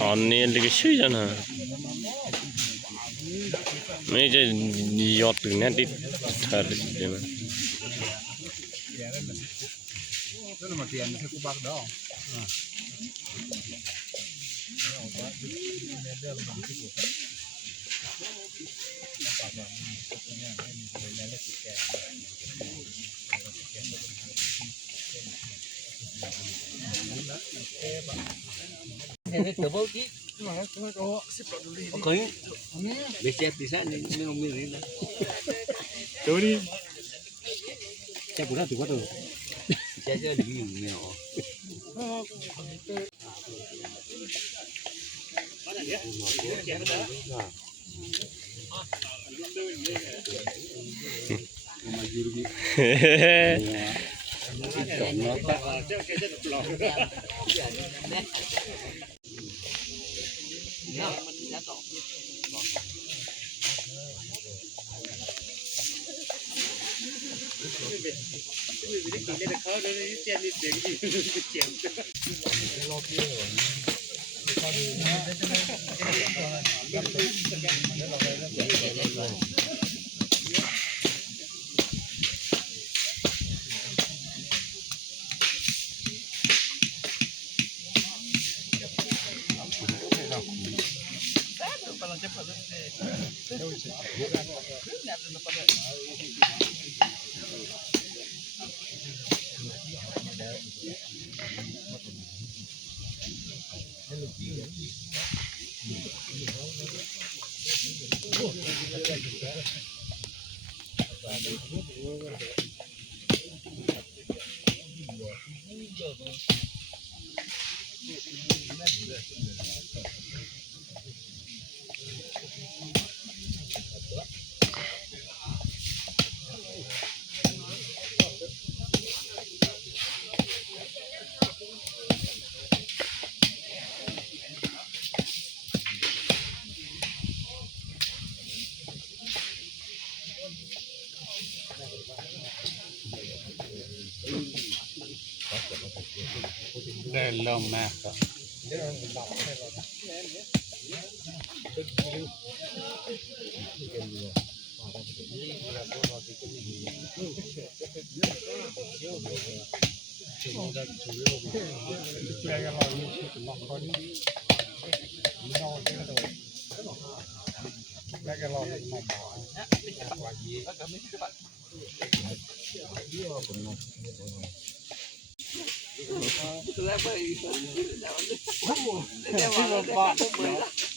Annelik şeyjana. Mece yot ne dit tarih deme. Itu matian saya kubak dong. Ini tebal ki. Oke. Becet bisa nih minum ini. Jadi Saya pura tuh tuh. Saya di minum ya. มาอยู่ดีสองเนาะได้เริ่มมากครับ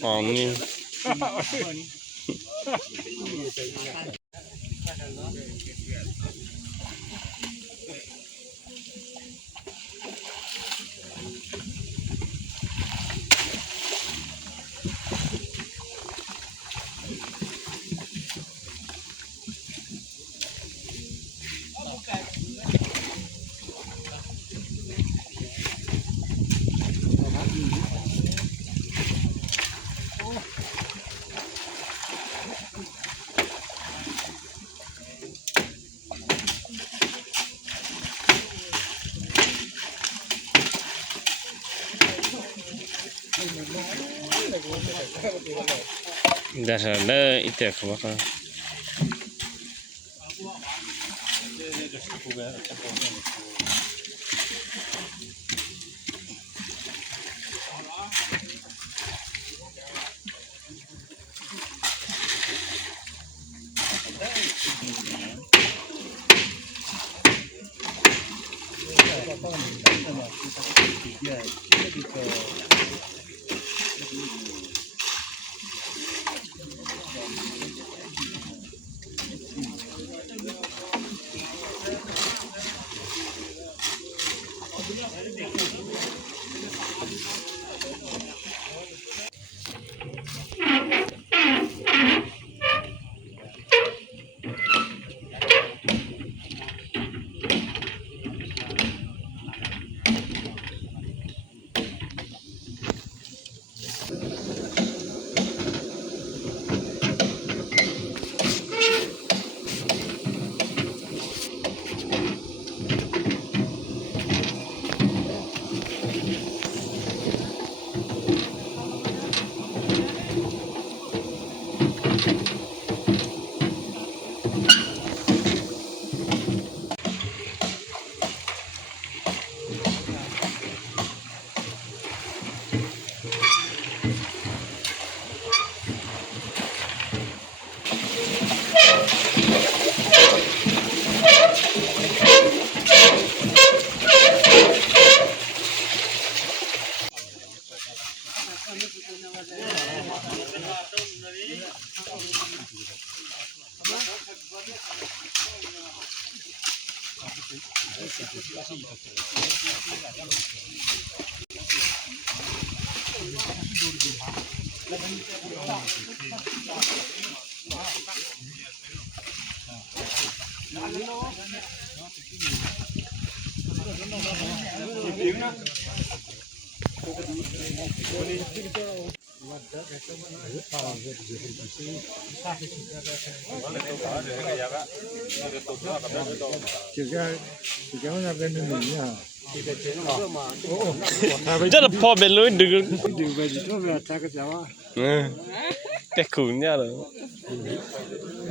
อ๋อนี่Dasarnya itu apa? จะพอเป็นเลยดึง ดึงไปดิตัวแบบถ้าก็จะว่า แต่ขุนเนี่ยเหรอ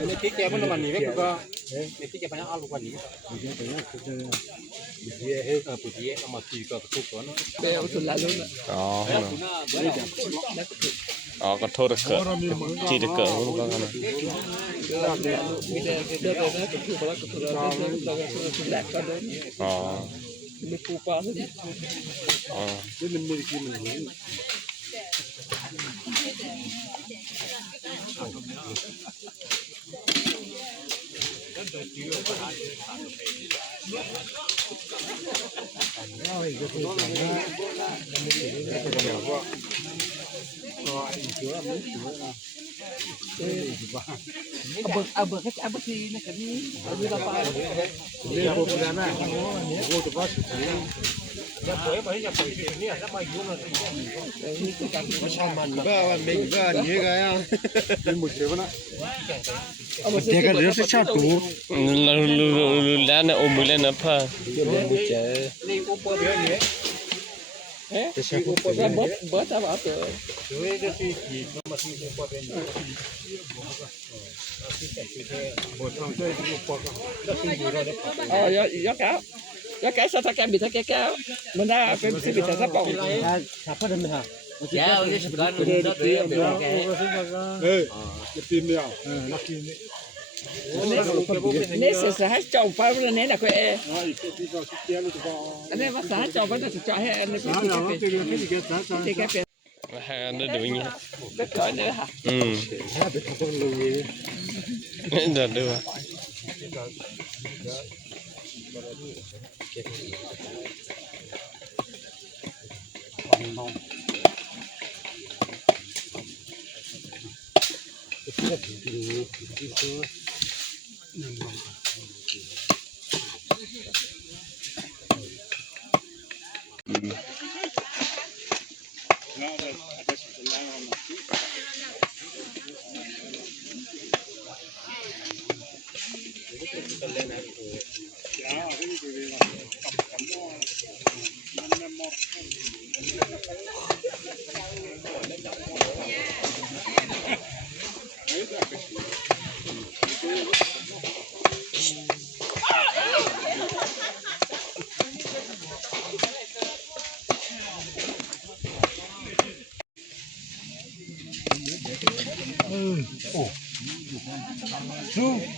นี่ที่แกมันมันนี่ก็นี่ที่แกไปเอาลูกวันนี้นี่ไปนะคือจะปุจิเอามาตีก็ทุกตัวเนาะเบลสุดละลุ้น อ๋ออ๋อก็โทษเกิดที่จะเกิดมันก็กัน มีแต่เดินนะก็คือว่าก็คือเราแลกกันเลย อ๋อ มีปูปลาเลย อ๋อ นี่มันมือกินมันเอาเบิกให้เอาเบิกทีนะกันนี้เอาดูเราไปนี่พวกนั้นนะโอ้ตัวบ้าสุดเลยอย่าปล่อยไปอย่าปล่อยสิเนี่ยถ้ามายุ่งอะไรนี่คือการไม่ชอบมันบ้าวันเมฆบ้านี่ไงอ่ะเป็นหมดเสียวนะเด็กก็เหลือสักชาติตัวแล้วเนี่ยอมมือเล่นนะพ่อ ไม่เจอนี่อุปเดี๋ยวนี้เอ๊ะอุปก็บ่จะเอาตัวด้วยจะสิกี่มาสิอุปเป็นcái sao ta bị cái mình đã phải bị ta bọc sao phát mình hả dạ cái sự đó nó tiền tìm đi à nó tìm đi nếu sẽ hết chồng phải là nè là cái anh em bắt xã chồng phải là cho hay anh cái ให้กันได้ดูอย่างงี้ cái cõi nữa hả เดี๋ยวดู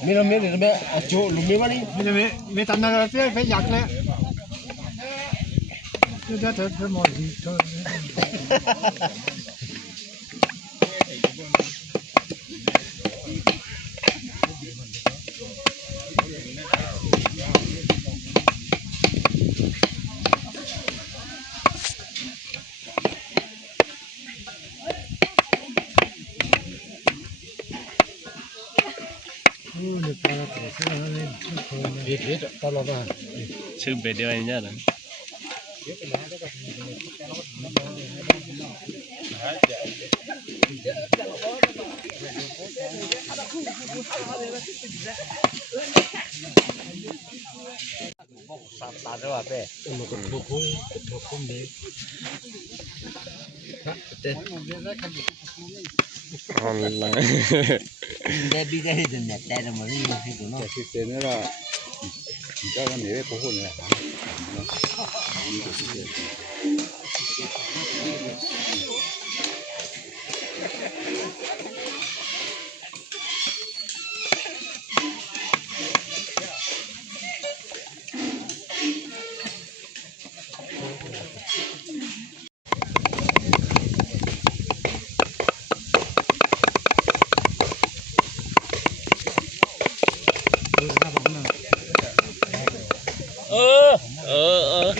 มีน้ำมีหรือไม่โจลุงมีมั้ยนี่มีตันนะไปอยากเลยจะเธอหมดดีเธอชื่อเบเดียวเนี่ยเหรอตาด้วยว่าเป้มันก็ทุกคนทุกคนดีนะเต้อ๋อละได้ดีได้ดีเนี่ยแต่ละมันนี่คือตัวเนาะคือเต้เนี่ยล่ะเจ้าก็มีไว้พวกคนแหละ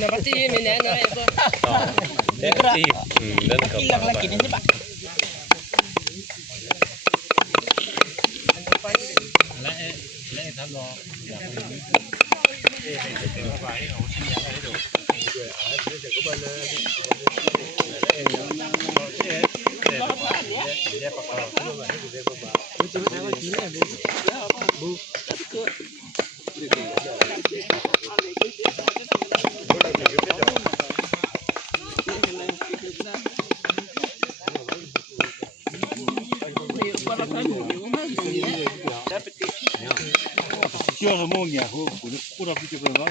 Nah, pasti ini nenek itu. Oh. Dan hilang lagi nih, Pak. Chưa mua nhà khu đó cái đó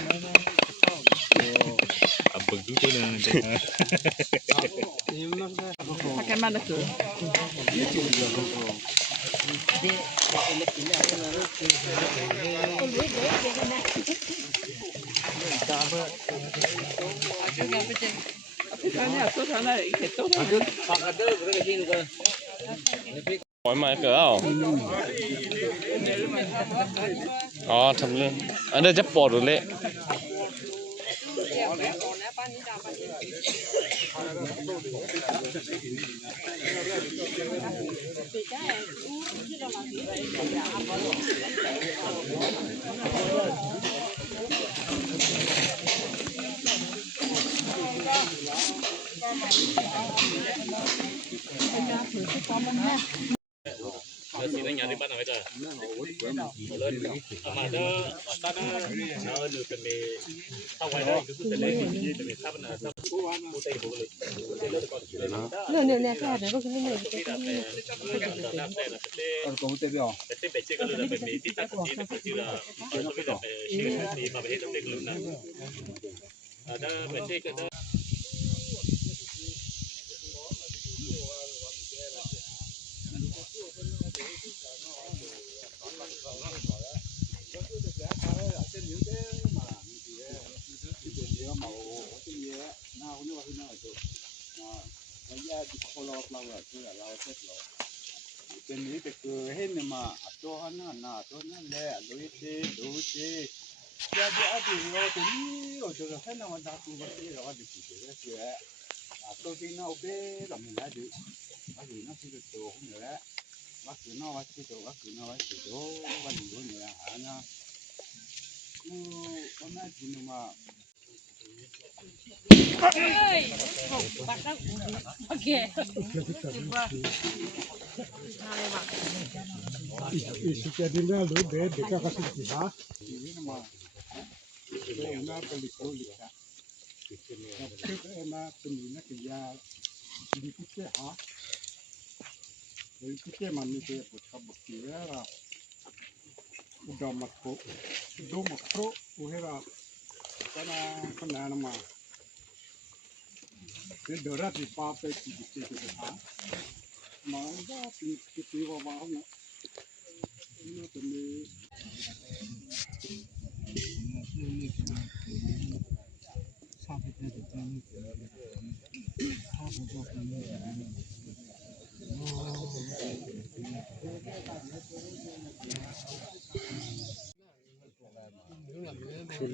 à bực chú cho nên Pakai mana tu? Hỏi mà cỡ không? Thầm lên. Ở đây chắc bọt rồi lệ. Nè cái này có cái này. Còn tê biểuเป็นนี้แต่คือเห็นมาตัวนั้นน่ะตัวนั้นแหละดูสิอย่าดูอดีตเราตัวนี้เราจะให้เราดักตัวที่เราดิสิเสียตัวที่เราเบ้เราไม่ได้ดูว่าอยู่นั่นคือตัวของเราแล้วว่าคือเราว่าคือตัวว่าคือเราว่าคือตัววันนี้วันนี้นะวันนั้นกินมาIsi dia lu de ka kasih kita. ini nama na pelikulikan tapi emang penina kerja di kita dari kita manusia putra bukti era udah makro uhera karena nama ini dorat di pape di kita mau dah di bawah ini demi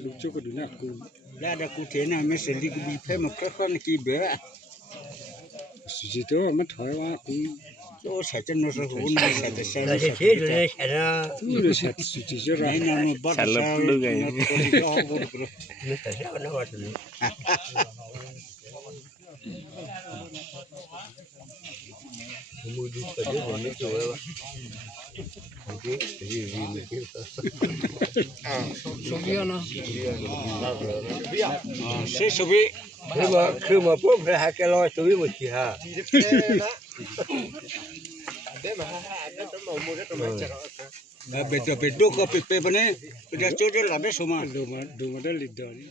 lucu ke dunia aku. Lah ada ku thế nào mới xử lý cái bị phê một cái con kia bé. Chỉ đó mà thôi wa aku. Chỗ sẽ cho nó rồi hôn này sẽ để xe. Rồi thế rồi sẽ ra. Nó sẽ chỉ cho ra. Này nó bắt Sẽ lập được cái. Nó sẽ ra nó hoạt động. Mua đi phải biết còn biết rồi đó. Okay, gì mình kêu. Số bia nó. Sẽ số bị. Khi mà bố phải hai cái loi túi một chỉ hà. Để mà hai cái tấm màu mua cái tấm màu chả Betul betul kau pepe mana? Betul chỗ đó là biết số mà. Duma dah lidah ni.